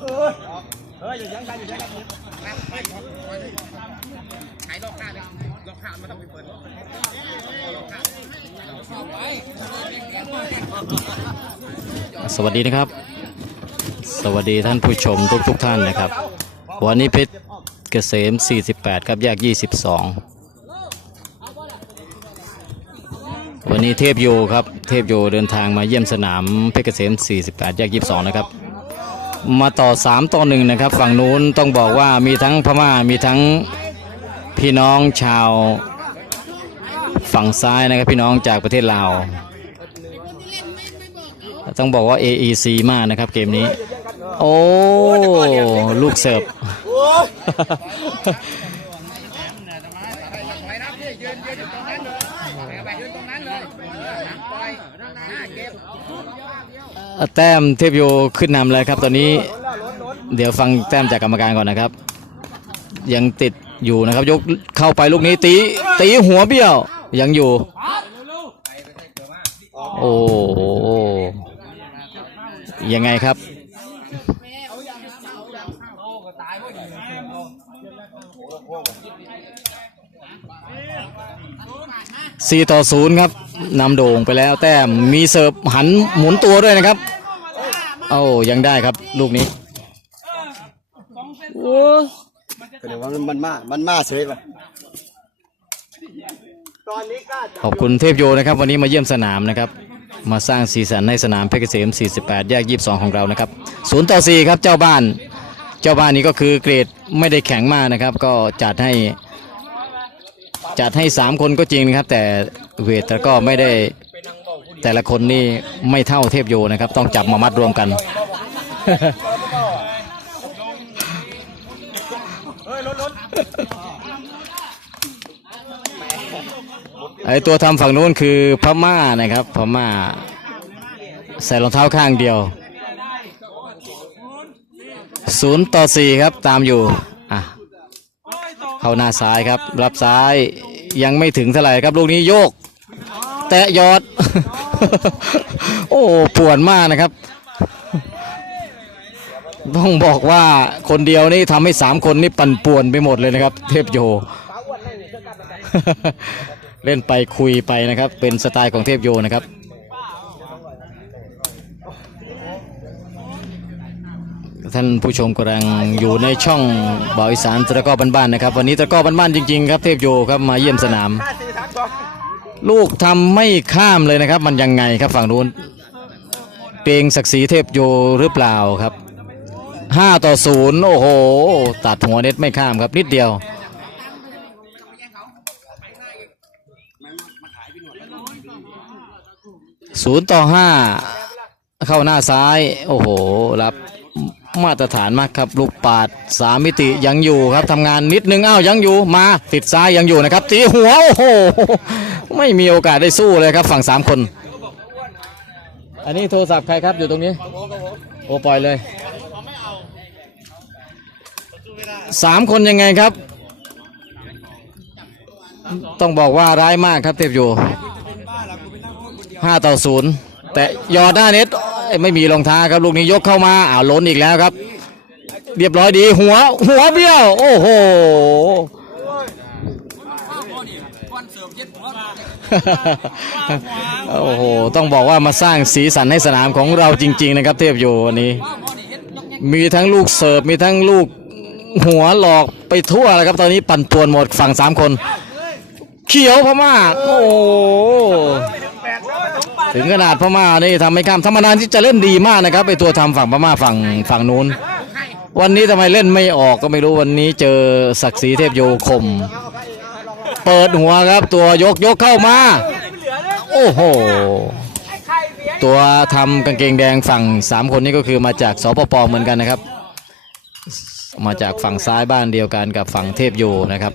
เฮ้ยอยู่ยังกันอยู่ยังกันใช้รอบข้าเลยรอบข้ามันต้องไปเปิดสวัสดีนะครับ สวัสดีท่านผู้ชมทุกทุกๆท่านนะครับ วันนี้เพชรเกษม 48 ครับแยก 22 วันนี้เทพโยครับ เทพโยเดินทางมาเยี่ยมสนามเพชรเกษม 48 แยก 22 นะครับ มาต่อ 3 ต่อหนะครับ ฝั่งนู้นต้องบอกว่ามีทั้งพม่ามีทั้งพี่น้องชาวฝั่งซ้ายนะครับพี่น้องจากประเทศลาว ต้องบอกว่า AEC มากนะครับเกมนี้ โอ้ ลูกเสิร์ฟ ไปนะพี่ยืนยืนอยู่ตรงนั้นเลยไปยืนตรงนั้นเลยปล่อยหน้าเก็บ แต้มเทพโยขึ้นนำเลยครับ ตอนนี้ เดี๋ยวฟังแต้มจากกรรมการก่อนนะครับ ยังติดอยู่นะครับ ยกเข้าไปลูกนี้ตีตีหัวเบี้ยว ยังอยู่ โอ้ยังไงครับสี่ต่อศูนย์ครับนำโด่งไปแล้วแต้มมีเสิร์ฟหันหมุนตัวด้วยนะครับ โอ้ยังได้ครับ ลูกนี้ก็เดี๋ยวว่ามันมา มันมาเสยไปตอนนี้กล้าขอบคุณเทพโยนะครับ วันนี้มาเยี่ยมสนามนะครับ มาสร้างสีสันให้สนามเพชรเกษม 48 แยก 22 ของเรานะครับ0ต่อ 4 ครับเจ้าบ้าน เจ้าบ้านนี้ก็คือเกรดไม่ได้แข็งมากนะครับ ก็จัดให้จัดให้ 3 คนก็จริงนะครับ แต่เวทแต่ก็ไม่ได้ แต่ละคนนี่ไม่เท่าเทพโยนะครับ ต้องจับมามัดรวมกัน ไอตัวทำฝั่งนู้นคือพม่านะครับ พม่า ใส่รองเท้าข้างเดียวศูนย์ต่อสี่ครับตามอยู่อะเข้าหน้าซ้ายครับ รับซ้ายยังไม่ถึงเท่าไหร่ครับ ลูกนี้โยก แตะยอด โอ้ปวนมากนะครับ ต้องบอกว่าคนเดียวนี่ทำให้สามคนนี่ปั่นป่วนไปหมดเลยนะครับ เทพโย เล่นไปคุยไปนะครับ เป็นสไตล์ของเทพโยนะครับท่านผู้ชมกำลังอยู่ในช่องบ่าวอีสานตะก้อบ้านๆนะครับ วันนี้ตะก้อบ้านๆจริงๆครับเทพโยครับมาเยี่ยมสนาม ลูกทำไม่ข้ามเลยนะครับ มันยังไงครับฝั่งนู้นเปลงศักดิ์ศรีเทพโยหรือเปล่าครับห้าต่อศูนย์โอ้โห ตัดหัวเน็ตไม่ข้ามครับนิดเดียว ศูนย์ต่อห้าเข้าหน้าซ้าย โอ้โห รับมาตรฐานมากครับ ลูกปาดสามมิติยังอยู่ครับทำงานนิดนึงอ้าวยังอยู่มา ติดซ้ายยังอยู่นะครับตีหัว โอ้โห ไม่มีโอกาสได้สู้เลยครับฝั่งสามคน อันนี้โทรศัพท์ใครครับอยู่ตรงนี้ โอ้ปล่อยเลยสามคนยังไงครับ ต้องบอกว่าร้ายมากครับเทพอยู่ห้าต่อศูนย์แต่ยอดหน้าเน็ตไม่มีรองเท้าครับลูกนี้ยกเข้ามาอ้าวล้นอีกแล้วครับ เรียบร้อยดีหัว หัวเบี้ยว โอ้โห โอ้โห ต้องบอกว่ามาสร้างสีสันให้สนามของเราจริง ๆ นะครับ เทพโยวันนี้ มีทั้งลูกเสิร์ฟ มีทั้งลูกหัวหลอกไปทั่วแล้วครับ ตอนนี้ปั่นป่วนหมดฝั่งสามคน เขียวพม่า โอ้โหถึงขนาดพม่านี่ทำไม่ข้ามธรรมดาที่จะเล่นดีมากนะครับไอตัวทำฝั่งพม่าฝั่งฝั่งนู้น วันนี้ทำไมเล่นไม่ออกก็ไม่รู้วันนี้เจอศักดิ์ศรีเทพโยคม ปิดหัวครับตัวยกยกเข้ามา โอ้โห ตัวทำกางเกงแดงฝั่งสามคนนี้ก็คือมาจากสปปเหมือนกันนะครับ มาจากฝั่งซ้ายบ้านเดียวกันกับฝั่งเทพโยนะครับ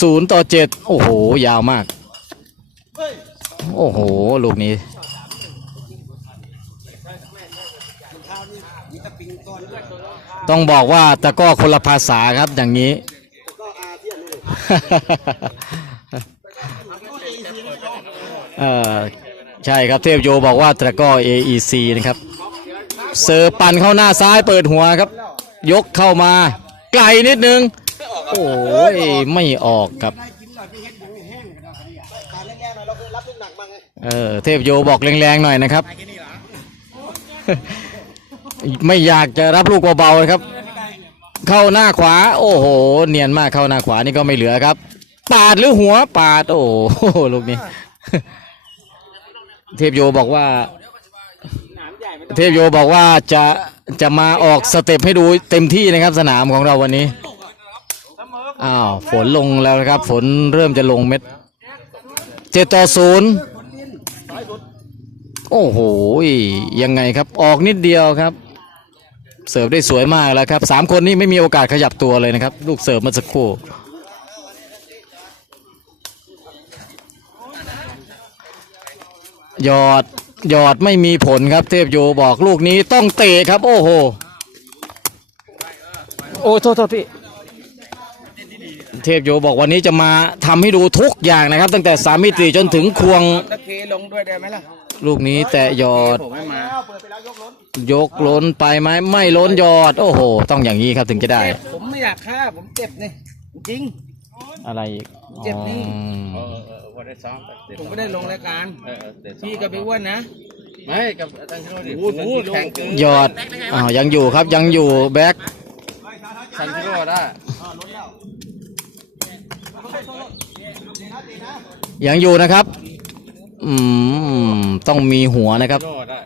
ศูนย์ต่อเจ็ดโอ้โห ยาวมาก โอ้โห ลูกนี้ต้องบอกว่าตะก้อคนละภาษาครับอย่างนี้ เออใช่ครับเทพโยบอกว่าตะก้อ AEC นะครับเสิร์ฟปั่นเข้าหน้าซ้ายเปิดหัวครับ ยกเข้ามา ไกลนิดนึง โอ้ยไม่ออกครับเออเทพโยบอกแรงๆหน่อยนะครับ ไม่อยากจะรับลูกเบาๆครับ เข้าหน้าขวา โอ้โห เนียนมากเข้าหน้าขวานี่ก็ไม่เหลือครับ ปาดหรือหัวปาด โอ้โหลูกนี้ เทพโยบอกว่า เทพโยบอกว่าจะจะมาออกสเต็ปให้ดูเต็มที่นะครับ สนามของเราวันนี้อ้าวฝนลงแล้วนะครับ ฝนเริ่มจะลงเม็ดเจต่อศูนย์โอ้โหยังไงครับ ออกนิดเดียวครับ เสิร์ฟได้สวยมากแล้วครับสามคนนี้ไม่มีโอกาสขยับตัวเลยนะครับ ลูกเสิร์ฟเมื่อสักครู่หยอดหยอดไม่มีผลครับเทพโยบอกลูกนี้ต้องเตะครับ โอ้โห โอ้โทษโทษพี่เทพโยบอกวันนี้จะมาทำให้ดูทุกอย่างนะครับ ตั้งแต่สามมิติจนถึงควง ตะเคลงด้วยได้ไหมล่ะ ลูกนี้แตะหยอด ผมไม่มายกล้นไปไหมไม่ล้นหยอด โอ้โห ต้องอย่างนี้ครับถึงจะได้ เจ็บผมไม่อยากฆ่า ผมเจ็บนี่จริง อะไรอีกเจ็บนี่อืมผมไม่ได้ลงรายการพี่กับพี่อ้วนนะ ไม่กับอาจารย์ชิโร่ดิโอ้โห แข่งคือหยอดอ้าวยังอยู่ครับยังอยู่แบ็คอาจารย์ชิโร่ได้ยังอยู่นะครับ อืมต้องมีหัวนะครับชิโร่ได้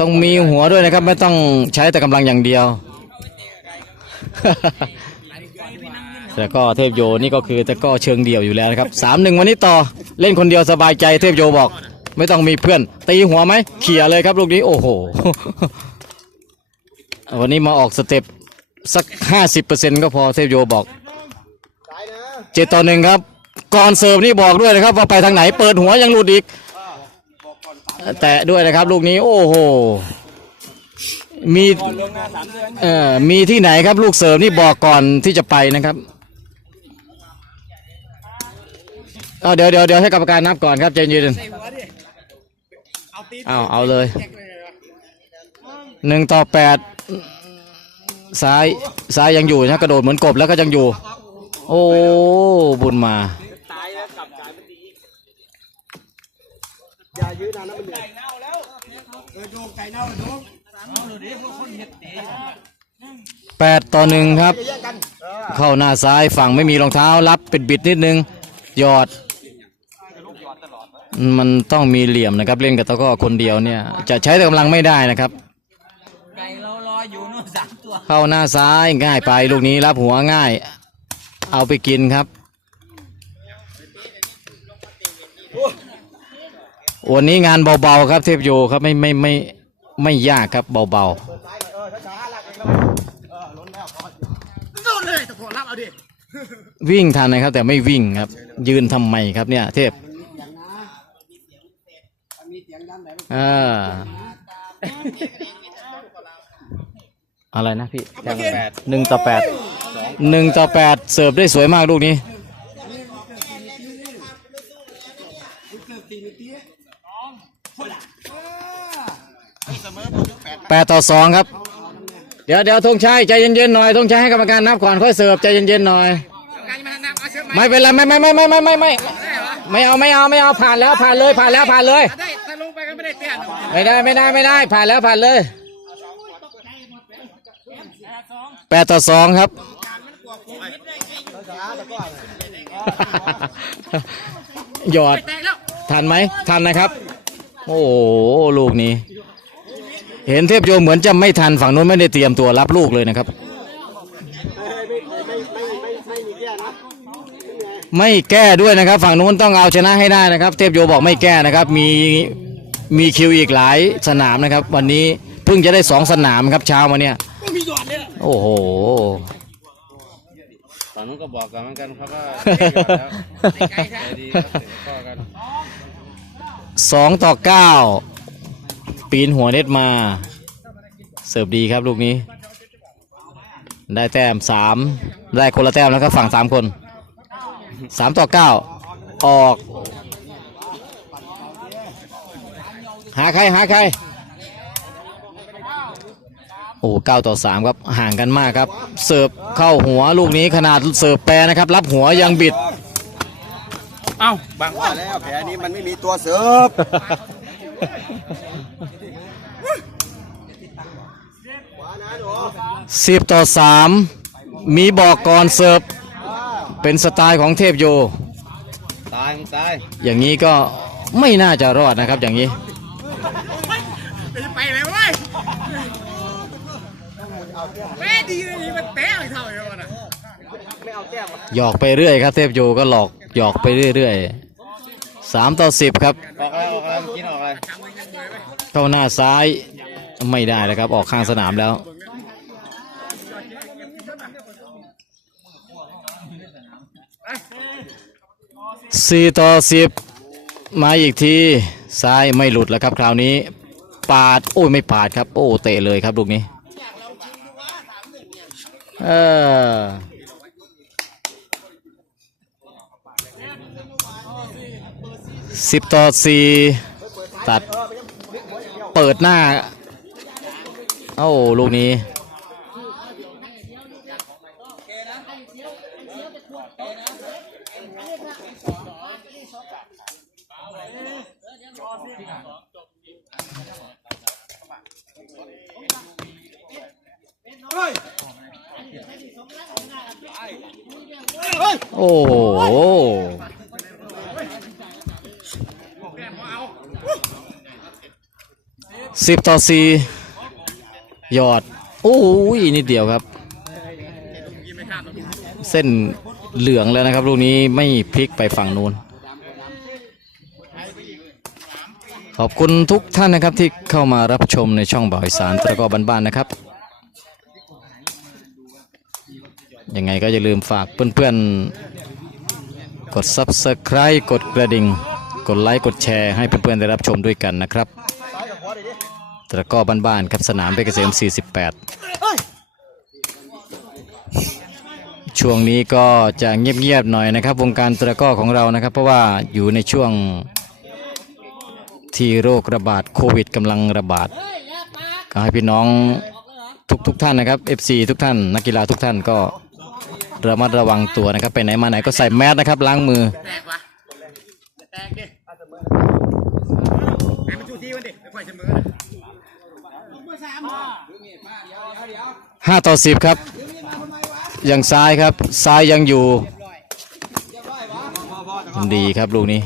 ต้องมีหัวด้วยนะครับ ไม่ต้องใช้แต่กำลังอย่างเดียว แต่ก็เทพโยนี่ก็คือแต่ก็เชิงเดี่ยวอยู่แล้วนะครับสามหนึ่งวันนี้ต่อเล่นคนเดียวสบายใจเทพโยบอก ไม่ต้องมีเพื่อน ตีหัวไหมเขี่ยเลยครับลูกนี้โอ้โห วันนี้มาออกสเต็ปสักห้าสิบเปอร์เซ็นก็พอเทพโยบอกเจ็ดต่อหนึ่งครับ ก่อนเสิร์ฟนี่บอกด้วยนะครับว่าไปทางไหนเปิดหัวยังหลุดอีก แตะด้วยนะครับ ลูกนี้ โอ้โห มีเอ่อมีที่ไหนครับ ลูกเสิร์ฟนี่บอกก่อนที่จะไปนะครับเอเดี๋ยวเดี๋ยวเดี๋ยวให้กรรมการนับก่อนครับใจเย็นเอาเอาเลยหนึ่งต่อแปดซ้ายซ้ายยังอยู่นะกระโดดเหมือนกบแล้วก็ยังอยู่ โอ้ บุญมา อย่ายื้อนานนะมันเหนื่อยเออโยงไก่เน่าโยงแปดต่อหนึ่งครับ อย่าแย่งกันเออเข้าหน้าซ้ายฝั่งไม่มีรองเท้ารับปิดบิดนิดนึงหยอด มันต้องมีเหลี่ยมนะครับ เล่นกับตะกร้อคนเดียวเนี่ย จะใช้แต่กำลังไม่ได้นะครับ ไก่เรารออยู่นู่นสามตัวเข้าหน้าซ้ายง่ายไปลูกนี้รับหัวง่าย เอาไปกินครับ วันนี้งานเบาๆครับเทพโยครับไม่ไม่ไม่ไม่ยากครับเบาเออช้าๆลากเองแล้วเออล้นแล้วพอโดนเลยตะโกนรับเอาดิๆวิ่งทันนะครับ แต่ไม่วิ่งครับ ยืนทำไมครับเนี่ย เทพอ่าอะไรนะพี่หนึ่งต่อแปดหนึ่งต่อแปดเสิร์ฟได้สวยมากลูกนี้ แปดต่อสองครับ เดี๋ยวเดี๋ยวธงชัยใจเย็นๆหน่อยธงชัยให้กรรมการนับก่อนค่อยเสิร์ฟใจเย็นๆหน่อยการมานับเอาเชือกมาไม่เป็นไรไม่ไม่ไม่ไม่ไม่ไม่ไม่ไม่เอาไม่เอาไม่เอาผ่านแล้วผ่านเลยผ่านแล้วผ่านเลย ได้ถ้าลงไปก็ไม่ได้เตี้ยนไม่ได้ไม่ได้ไม่ได้ผ่านแล้วผ่านเลยแปดต่อสองครับ หยอดแตกแล้วทันไหมทันนะครับ โอ้โหลูกนี้ เห็นเทพโยเหมือนจะไม่ทันฝั่งนู้นไม่ได้เตรียมตัวรับลูกเลยนะครับ ไม่แก้ด้วยนะครับ ฝั่งนู้นต้องเอาชนะให้ได้นะครับ เทพโยบอกไม่แก้นะครับ มีมีคิวอีกหลายสนามนะครับ วันนี้เพิ่งจะได้สองสนามครับเช้ามาเนี่ยโอ้โหฝั่งนู้นก็บอกกันเหมือนกันครับว่าไก่แท้ใจดีครับเตะข้อกันสองต่อเก้า ปีนหัวเน็ตมา เสิร์ฟดีครับลูกนี้ ได้แต้มสามได้คนละแต้มแล้วครับฝั่งสามคนสามต่อเก้าออก หาใครหาใครโอ้เก้าต่อสามครับห่างกันมากครับ เสิร์ฟเข้าหัวลูกนี้ขนาดเสิร์ฟแปรนะครับ รับหัวยังบิด เอ้าบังว่าแล้วแผลนี้มันไม่มีตัวเสิร์ฟ สิบต่อสามมีบอกก่อนเสิร์ฟเป็นสไตล์ของเทพโย ตายมึงตายอย่างนี้ก็ไม่น่าจะรอดนะครับอย่างนี้จะไปไหนวะแม่ดีเลยมันเตะไปเท่าไหร่วะน่ะหยอกไปเรื่อยครับเทพโยก็หลอกหยอกไปเรื่อยๆสามต่อสิบครับออกอะไรออกอะไรเมื่อกินออกอะไร เข้าหน้าซ้ายไม่ได้แล้วครับ ออกข้างสนามแล้วสี่ต่อสิบมาอีกที ซ้ายไม่หลุดแล้วครับ คราวนี้ ปาด โอ้ยไม่ปาดครับ โอ้เตะเลยครับลูกนี้เออสิบต่อสี่ตัด เปิดหน้า โอ้ลูกนี้ โอ้โห สิบต่อสี่ยอด โอ้ยนิดเดียวครับ เส้นเหลืองแล้วนะครับ ลูกนี้ไม่พลิกไปฝั่งนู้นขอบคุณทุกท่านนะครับที่เข้ามารับชมในช่องบ่าวอีสารตะกอบ้านๆนะครับ ยังไงก็อย่าลืมฝากเพื่อนๆ กด Subscribe กดกระดิ่ง กดไลค์ กดแชร์ให้เพื่อนๆ ได้รับชมด้วยกันนะครับ ตะกอบ้านๆครับสนามเพชรเกษม 48 ช่วงนี้ก็จะเงียบๆหน่อยนะครับ วงการตะกร้อของเรานะครับ เพราะว่าอยู่ในช่วงที่โรคระบาดโควิดกำลังระบาด ก็ให้พี่น้องทุกๆท่านนะครับ FC ทุกท่าน นักกีฬาทุกท่านก็ระมัดระวังตัวนะครับ ไปไหนมาไหนก็ใส่แมสนะครับล้างมือ แตกวะแตกดิ ให้มันชูทีมันดิไม่ค่อยเสมอนะ5ต่อ10ครับ ยังซ้ายครับ ซ้ายยังอยู่ ดีครับลูกนี้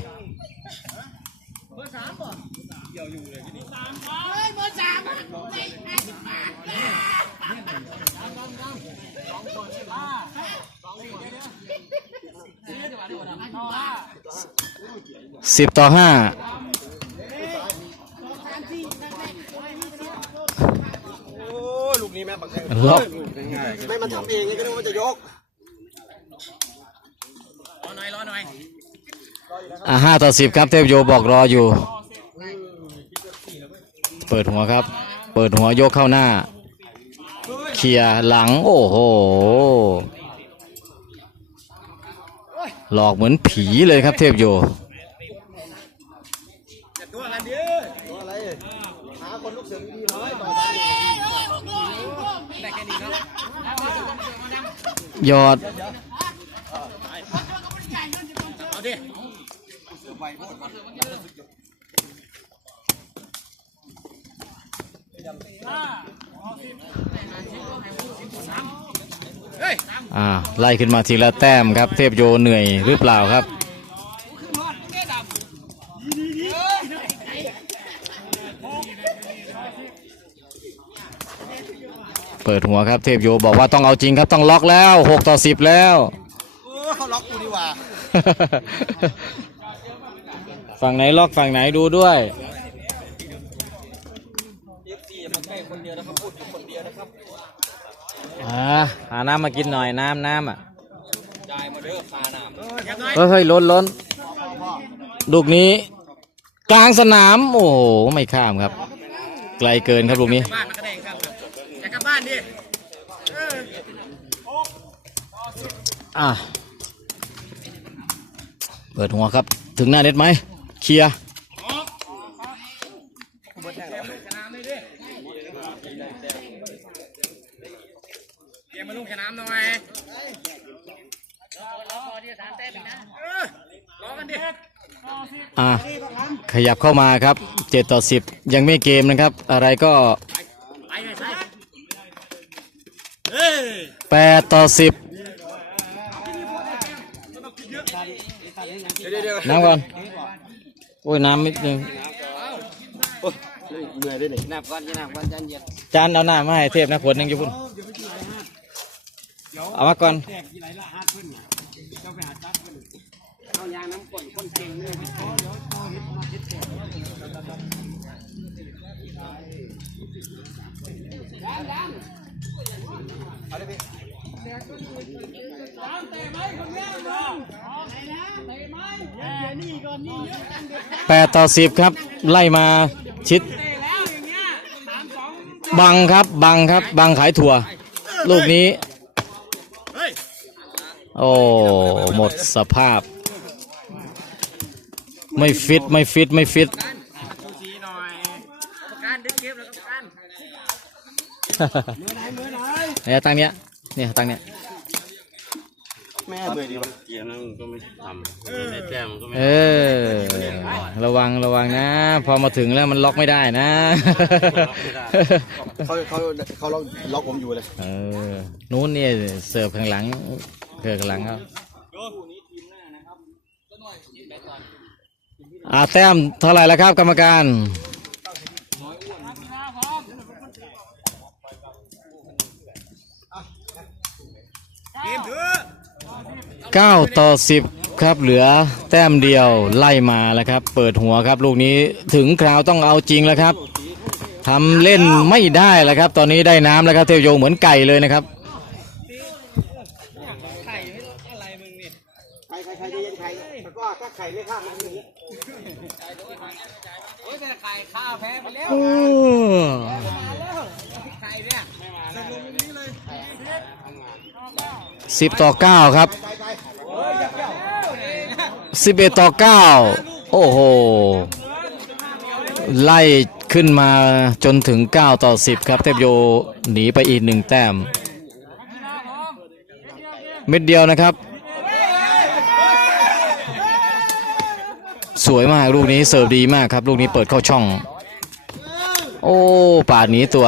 สิบต่อห้า โอ้ยลูก นี้แม่บังเอิญล็อกไม่มันทำเองไงก็นึกว่าจะยกรอหน่อยรอหน่อยอ่าห้าต่อสิบครับเทพโยบอกรออยู่ เปิดหัวครับ เปิดหัวยกเข้าหน้า เคลียร์หลัง โอ้โห หลอกเหมือนผีเลยครับเทพโย จะตัวกันดิ ตัวอะไรหาคนลูกเสือดีๆหน่อยต่อ ได้แค่นี้เนาะ ยอดเอาดิเฮ้ยอ่าไล่ขึ้นมาทีละแต้มครับ เทพโยเหนื่อยหรือเปล่าครับ เปิดหัวครับเทพโยบอกว่าต้องเอาจริงครับต้องล็อกแล้ว6ต่อ10แล้วเออเขาล็อกกูดีกว่า ฝั่งไหนล็อกฝั่งไหนดูด้วยอ่าหาน้ำมากินหน่อยน้ำน้ำอะยังไงเฮ้ยเฮ้ยล้นล้นลูกนี้ กลางสนาม โอ้โห ไม่ข้ามครับ ไกลเกินครับลูกนี้ บ้านมันกระเด้งครับอยากกลับบ้านดิเอออะเปิดหัวครับ ถึงหน้าเน็ตไหมเคลียร์เกมมาลุงแค่น้ำหน่อยรอดีสามเต้นนะเออรอกันดิอะขยับเข้ามาครับ 7 ต่อ 10 ยังไม่เกมนะครับ อะไรก็ ไปเลยใช่ 8ต่อ10น้ำก่อน โอ้ยน้ำนิดนึงเหนื่อยด้วยนี่นับก่อนจะนับก่อนจันเย็นจานเอาหน้ามาให้เทพนะขวดหนึ่งอยู่พุ่นเอามาก่อนเอายางน้ำก่อนคนเก่งเลย 8ต่อ10ครับ ไล่มาชิด บังครับบังครับ บังขายถั่ว ลูกนี้ โอ้ หมดสภาพ ไม่ฟิต ไม่ฟิต ไม่ฟิตชูชีหน่อยประกันดึงเก็บแล้วก็ประกันเนี่ยตั้งเนี้ยเนี่ยตั้งเนี้ย แม่เหนื่อยดีวะเกียร์นั่งก็ไม่ทำในแต้มก็ไม่เออ ระวังระวังนะ พอมาถึงแล้วมันล็อกไม่ได้นะ เขาเขาเขาล็อกล็อกผมอยู่เลยเออนู้นเนี่ยเสิร์ฟข้างหลังเกิดข้างหลังเขาอ่าแต้มเท่าไหร่แล้วครับกรรมการ เกมเถอะ 9 ต่อ 10 ครับเหลือแต้มเดียวไล่มาแล้วครับ เปิดหัวครับลูกนี้ถึงคราวต้องเอาจริงแล้วครับทำเล่นไม่ได้แล้วครับ ตอนนี้ได้น้ำแล้วครับเทวโยเหมือนไก่เลยนะครับ ไข่ไม่รู้อะไรมึงนี่ใครใครใครจะเย็นใครแต่อย่างนี้โอ้ยแต่ไข่ข้าวแพ้ไปแล้วไข่เนี่ยสิบต่อเก้าครับสิบเอ็ดต่อเก้าโอ้โห ไล่ขึ้นมาจนถึง 9 ต่อ 10 ครับ เทพโยหนีไปอีกหนึ่งแต้มเม็ดเดียวนะครับ สวยมากลูกนี้เสิร์ฟดีมากครับ ลูกนี้เปิดเข้าช่อง โอ้ปาดหนีตัว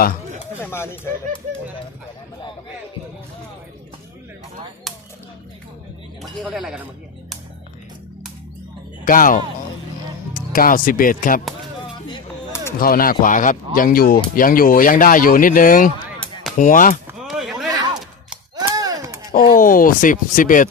กี้เขาเล่นอะไรกันนะเมื่อกี้9 91ครับ เข้าหน้าขวาครับ ยังอยู่ยังอยู่ยังได้อยู่นิดนึง หัว โอ้สิบสิบเอ็ด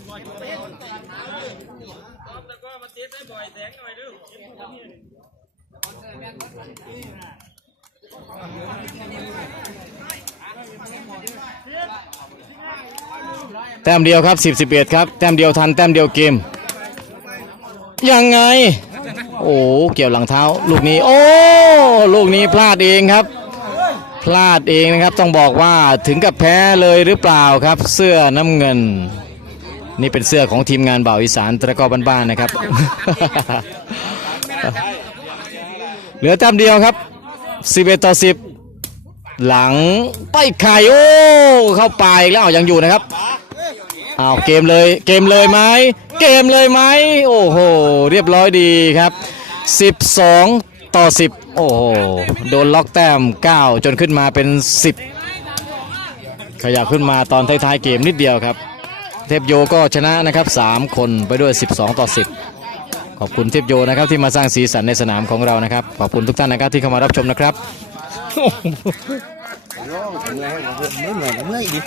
แต้มเดียวครับสิบสิบเอ็ดครับแต้มเดียวทันแต้มเดียวเกม ยังไง โอ้เกี่ยวหลังเท้า ลูกนี้ โอ้ลูกนี้พลาดเองครับ พลาดเองนะครับต้องบอกว่าถึงกับแพ้เลยหรือเปล่าครับ เสื้อน้ำเงิน นี่เป็นเสื้อของทีมงานบ่าวอีสานตะกอบ้านๆนะครับ เหลือแต้มเดียวครับ 11 ต่อ 10 หลังไปไข่โอ้เข้าไปแล้วยังอยู่นะครับอ้าวเกมเลยเกมเลยไหมเกมเลยไหมโอ้โหเรียบร้อยดีครับ 12 ต่อ 10 โอ้โหโดนล็อกแต้ม 9 จนขึ้นมาเป็น 10 ขยับขึ้นมาตอนท้ายๆเกมนิดเดียวครับ เทพโยก็ชนะนะครับ 3 คนไปด้วย 12 ต่อ 10 ขอบคุณเทพโยนะครับที่มาสร้างสีสันในสนามของเรานะครับ ขอบคุณทุกท่านนะครับที่เข้ามารับชมนะครับ เหนื่อยเมื่อยเหนื่อยดิ